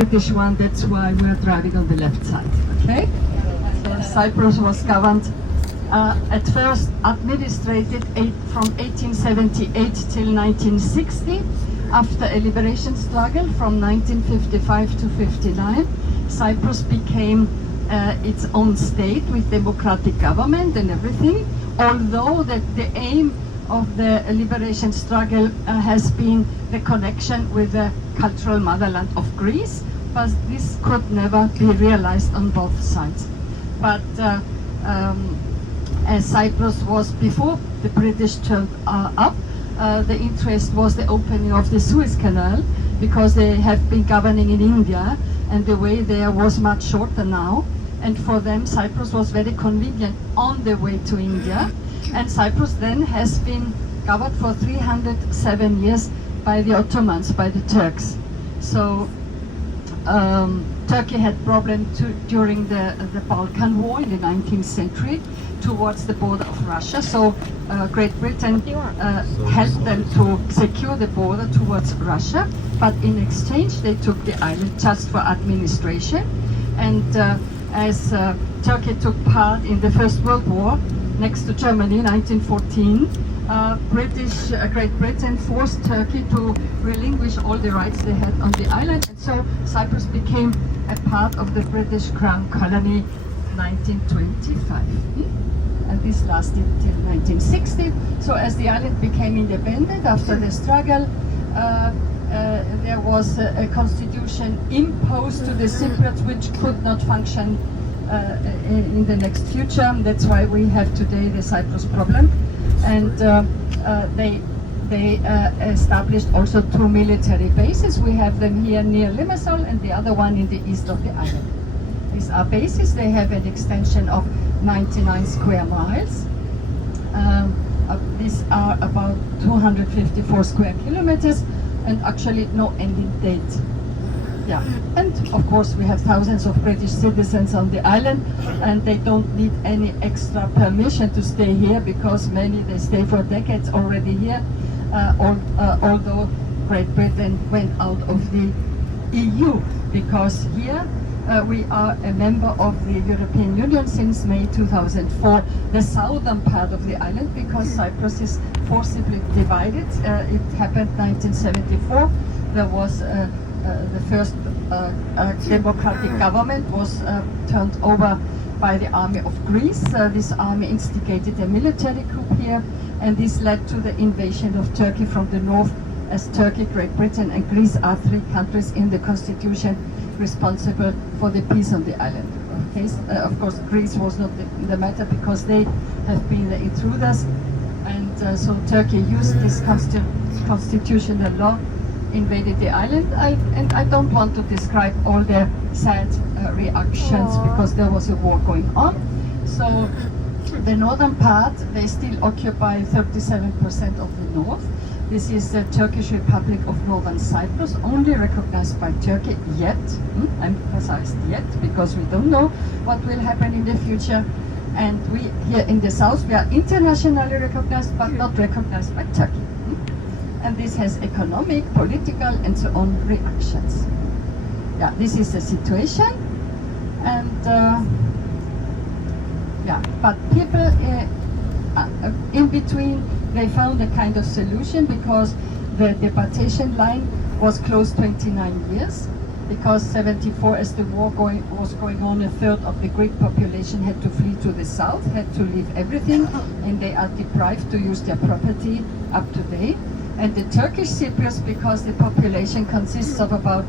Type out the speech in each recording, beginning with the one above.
British one, that's why we're driving on the left side, okay? So Cyprus was governed at first administrated from 1878 till 1960. After a liberation struggle from 1955 to 59, Cyprus became its own state with democratic government and everything, although the aim of the liberation struggle has been the connection with the cultural motherland of Greece, but this could never be realized on both sides. But as Cyprus was before the British turned up, the interest was the opening of the Suez Canal, because they have been governing in India and the way there was much shorter now, and for them Cyprus was very convenient on the way to India. And Cyprus then has been governed for 307 years by the Ottomans, by the Turks. So Turkey had problems during the Balkan War in the 19th century towards the border of Russia. So Great Britain helped them to secure the border towards Russia, but in exchange they took the island just for administration. And as Turkey took part in the First World War next to Germany, 1914, Great Britain forced Turkey to relinquish all the rights they had on the island, and so Cyprus became a part of the British Crown Colony 1925. And this lasted till 1960. So as the island became independent after the struggle, there was a constitution imposed to the Cypriots which could not function in the next future. That's why we have today the Cyprus problem. And they established also 2 military bases. We have them here near Limassol and the other one in the east of the island. These are bases. They have an extension of 99 square miles. These are about 254 square kilometers and actually no ending date. Yeah, and of course we have thousands of British citizens on the island, and they don't need any extra permission to stay here, because many they stay for decades already here, although Great Britain went out of the EU, because here we are a member of the European Union since May 2004, the southern part of the island, because Cyprus is forcibly divided. It happened 1974. There was the first democratic government was turned over by the army of Greece. This army instigated a military coup here, and this led to the invasion of Turkey from the north, as Turkey, Great Britain and Greece are 3 countries in the constitution responsible for the peace on the island. Okay? Of course, Greece was not the matter, because they have been the intruders, and so Turkey used this constitutional law, invaded the island. And I don't want to describe all the sad reactions, because there was a war going on. So the northern part, they still occupy 37% of the north. This is the Turkish Republic of Northern Cyprus, only recognized by Turkey yet. Emphasized yet, because we don't know what will happen in the future. And we here in the south, we are internationally recognized, but not recognized by Turkey. And this has economic, political, and so on reactions. Yeah, this is the situation. And yeah, but people in between, they found a kind of solution, because the deportation line was closed 29 years, because 74, as the war was going on, 1/3 of the Greek population had to flee to the south, had to leave everything, and they are deprived to use their property up to date. And the Turkish Cypriots, because the population consists of about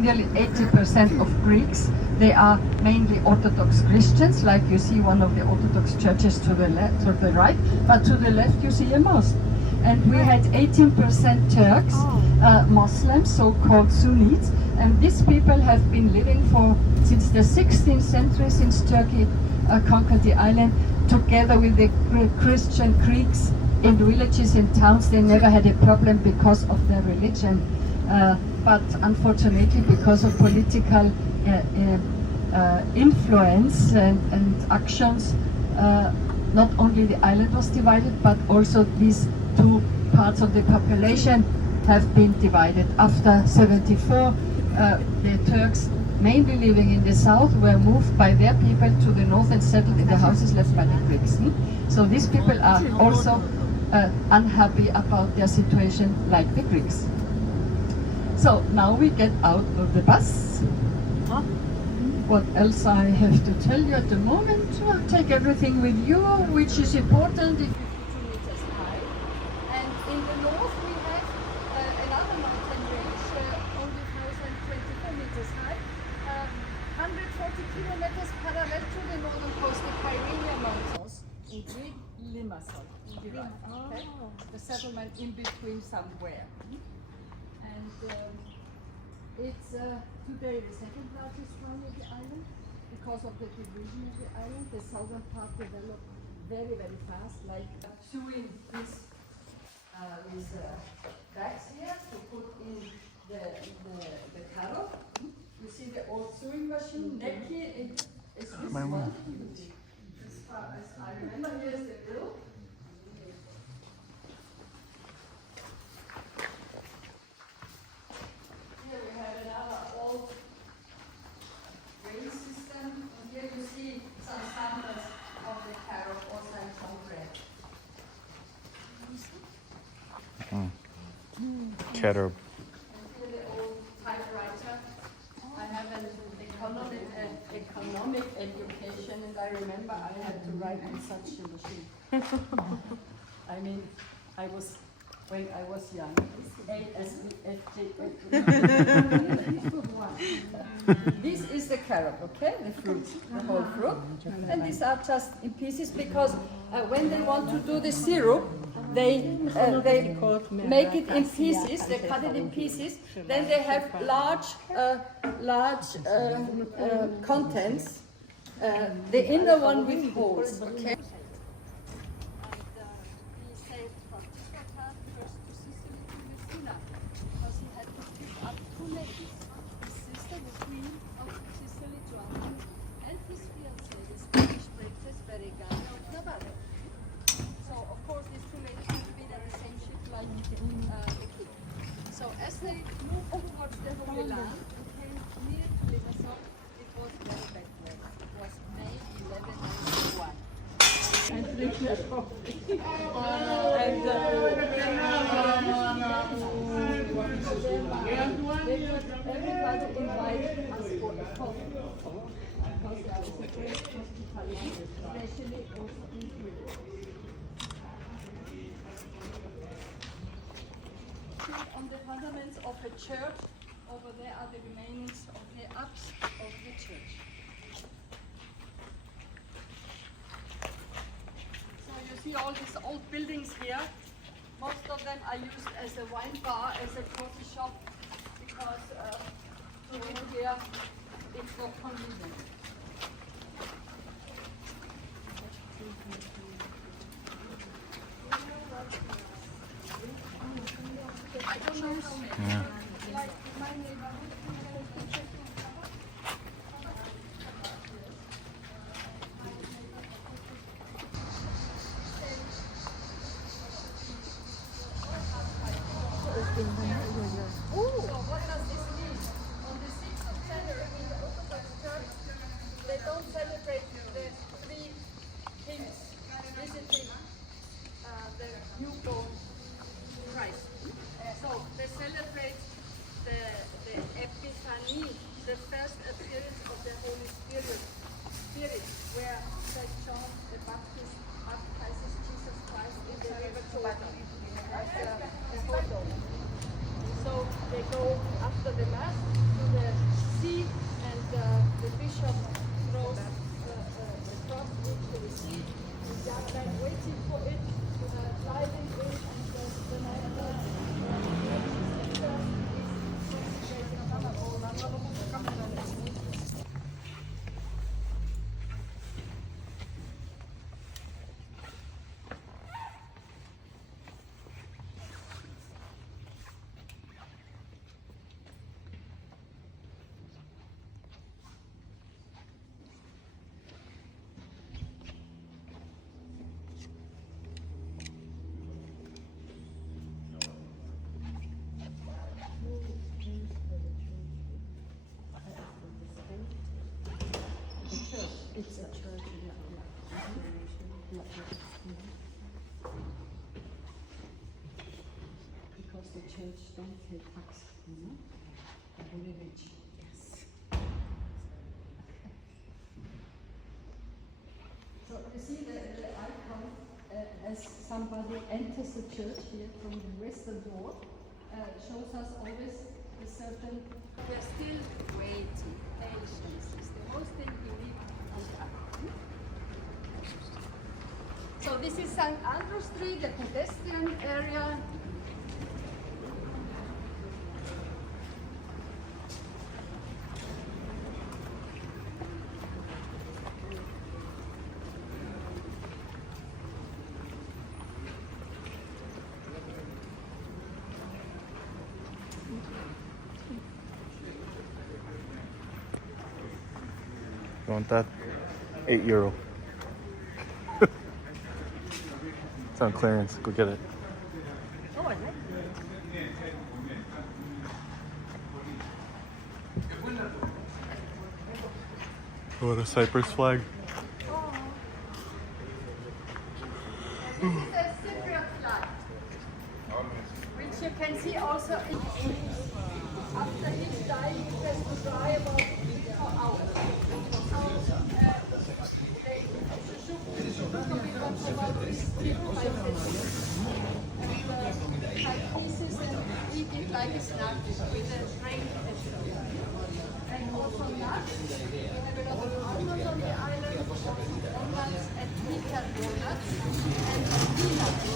nearly 80% of Greeks, they are mainly Orthodox Christians, like you see one of the Orthodox churches to the left, to the right, but to the left you see a mosque. And we had 18% Turks, Muslims, so-called Sunnis, and these people have been living since the 16th century, since Turkey conquered the island, together with the Christian Greeks in villages and towns. They never had a problem because of their religion, but unfortunately because of political influence and actions, not only the island was divided, but also these 2 parts of the population have been divided. After 74, the Turks, mainly living in the south, were moved by their people to the north and settled in the houses left by the Greeks. So these people are also unhappy about their situation like the Greeks. So now we get out of the bus. What else I have to tell you at the moment? Take everything with you, which is important if you 2 meters high. And in the north we have another mountain range, only 1,024 meters high, 140 kilometers parallel to the northern coast, the Pyrenean Mountains, in Greek, Limassol. Okay? The settlement in between somewhere. And it's today the second largest town of the island because of the division of the island. The southern part developed very, very fast, like sewing these bags here to put in the carrot. You see the old sewing machine. Neki is this one. As far as I remember, here's the bill. Here we have another old rail system, and here you see some samples of the carrot, also in some bread. Caterpillar. And here the old typewriter. I have an economic education, and I remember I had to write on such a machine. I mean, when I was young, This is the carrot, okay? The fruit, the whole fruit. And these are just in pieces because when they want to do the syrup, they make it in pieces, they cut it in pieces, then they have large contents, the inner one with holes, okay? So as they moved towards the Holy Land and came near to Limassol, it was very backward. It was May 1191. And everybody invited us for a coffee. Because there was a great hospitality, especially also in Europe. On the fundaments of a church, over there are the remains of the apse of the church. So you see all these old buildings here. Most of them are used as a wine bar, as a coffee shop, because to live here it's not convenient. Yeah. So what does this mean? On the 6th of January in the Orthodox Church, they don't celebrate the three kings visiting the newborn Christ. So they celebrate the Epiphany, the first appearance of the Holy Spirit, where St. John the Baptist baptizes Jesus Christ in the river Jordan. So they go after the Mass to the sea, and the bishop throws the cross into the sea. They are then waiting for it, diving in, and the night It's a church. Because the church don't pay tax, you know? They're very rich. Yes. So you see the icon as somebody enters the church here from the western door shows us always a certain. We're still waiting. Patience is the most thing you need on the icon. So this is St. Andrew Street, the pedestrian area. You want that? €8. It's on clearance. Go get it. Oh, I like it. What a Cyprus flag. This is a Cypriot flag, which you can see also after each dye it has to dry about 4 hours. Pieces and eat it like a snack with a drink and also nuts. We have a lot of almonds on the island, walnuts and pecan walnuts and peanuts.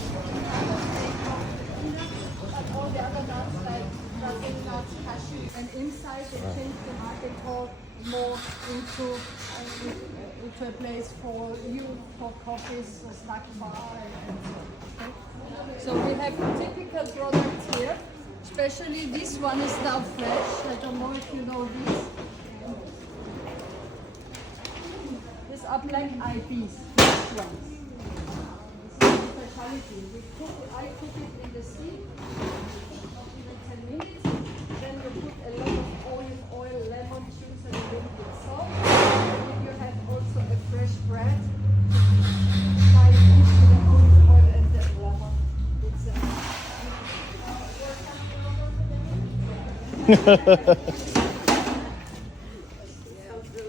But all the other nuts like Brazil nuts, cashew. And inside they changed the market hall more into a place for you, for coffees, a snack bar and so on. So we have typical products here, especially this one is now fresh. I don't know if you know this. These are black eyed peas, fresh ones. This is a specialty. I cook it in the sea, not even 10 minutes. Then you put a lot of olive oil, lemon juice and a little bit salt. And you have also a fresh bread. Fry it with the olive oil and the lemon.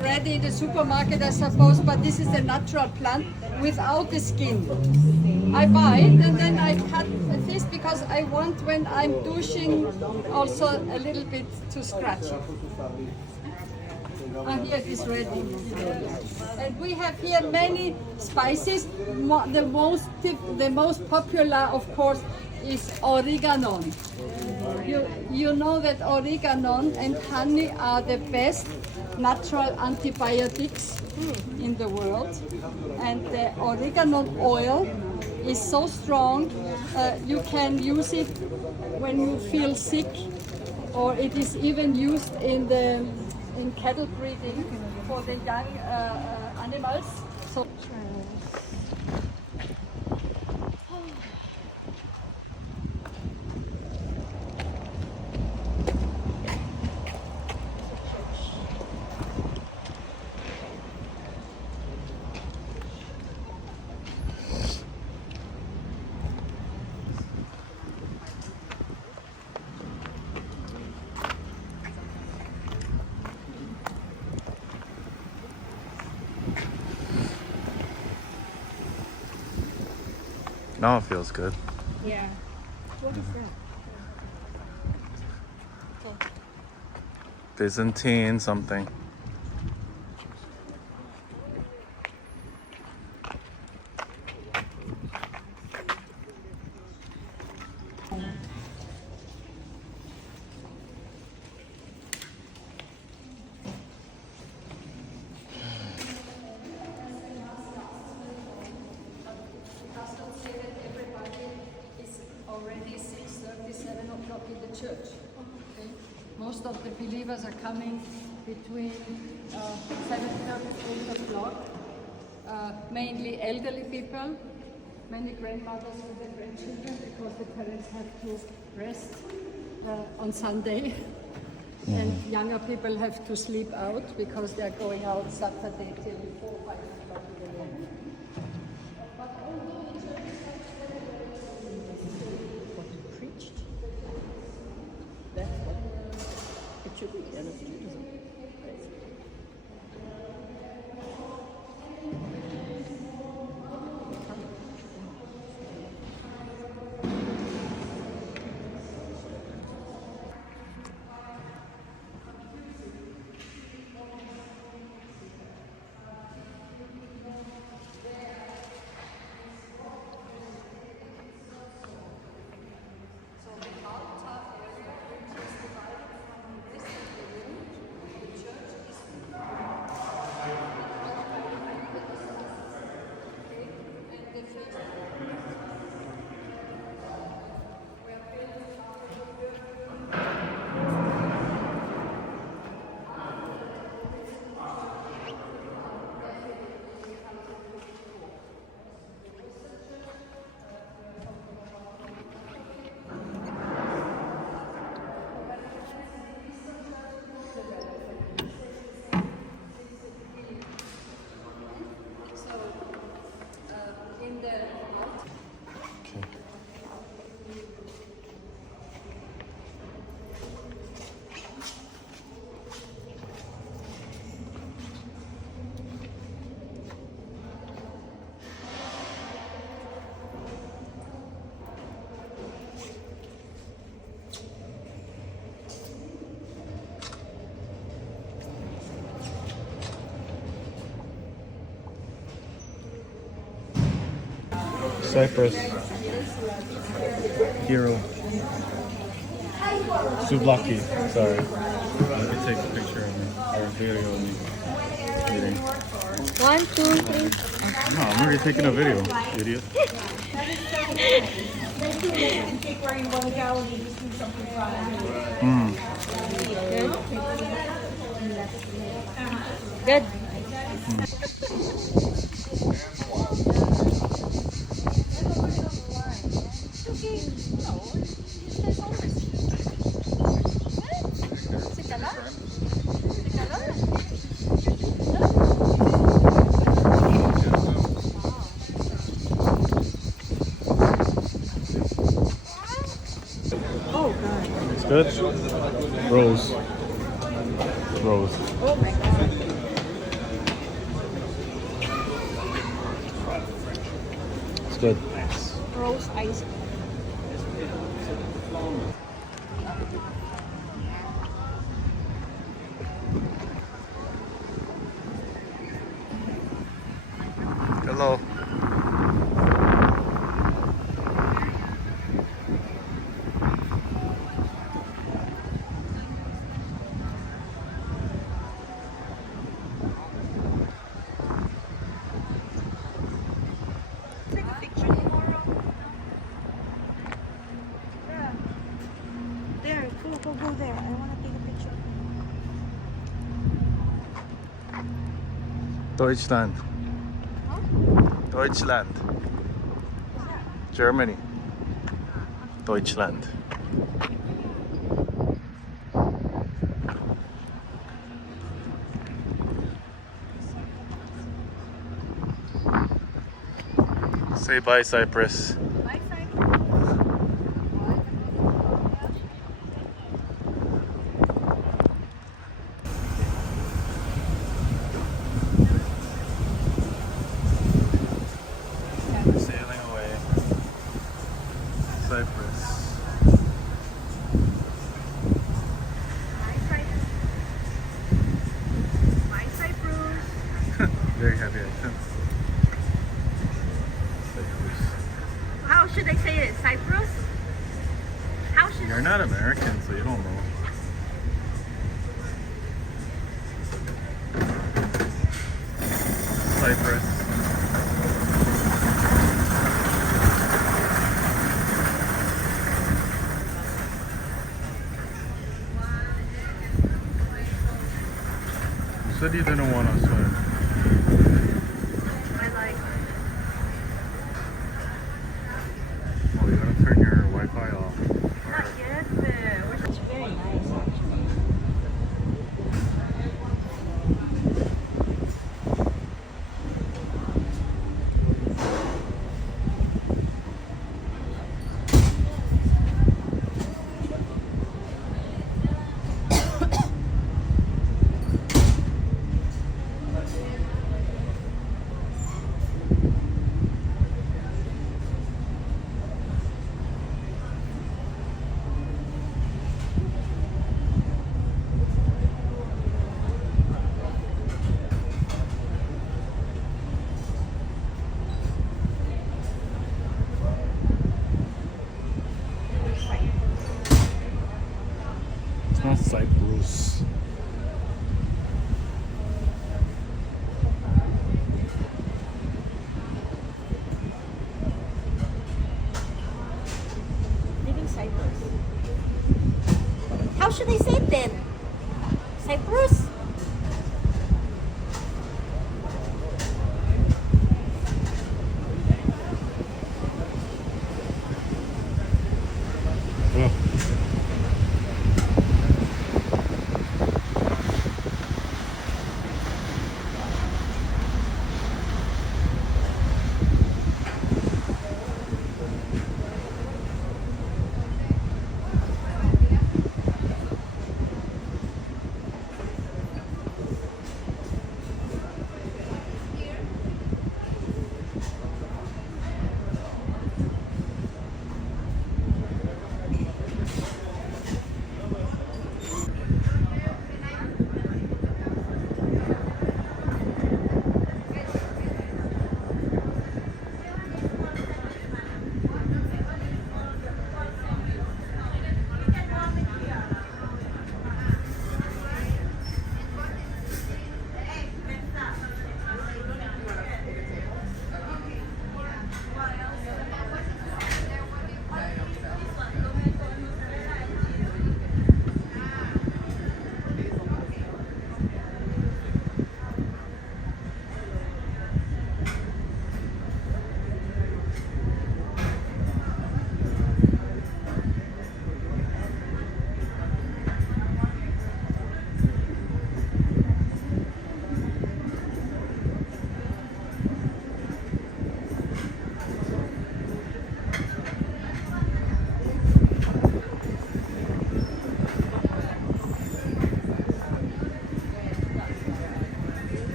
Ready in the supermarket, I suppose, but this is a natural plant without the skin. I buy it and then I cut this because I want when I'm douching also a little bit to scratch it. And here it is ready. And we have here many spices. The most popular, of course, is oregano. You know that oregano and honey are the best natural antibiotics in the world. And the oregano oil is so strong, you can use it when you feel sick, or it is even used in cattle breeding for the young animals. So. Now it feels good. Yeah. What is that? Byzantine something. Already 6:30, 7 o'clock in the church. Okay? Most of the believers are coming between 7:30 to 8 o'clock. Mainly elderly people, many grandmothers with their grandchildren because the parents have to rest on Sunday. And younger people have to sleep out because they're going out Saturday till 4 or 5 o'clock in the morning. What he preached, that's what it should be. Cyprus. Hero. Souvlaki. Sorry. Let me take a picture of me. Or a video of me. Eating. 1, 2, 3. No, I'm already taking a video, idiot. Good. It's good? Rose. Rose. Oh my god. It's good. Rose ice. Hello. Take a picture tomorrow. Yeah. There, go there. I want to take a picture. Deutschland. Deutschland. Germany. Deutschland. Say bye, Cyprus. Bye, Cyprus. Sailing away. Cyprus. Bye, Cyprus. Bye, Cyprus. Very heavy accent. Cyprus. How should I say it? Cyprus? How should You're not American, so you don't know. Cyprus. You said you didn't want to swim. I like Oh, you gotta turn your Wi-Fi off. not yet, which is very nice actually. island? Cyprus?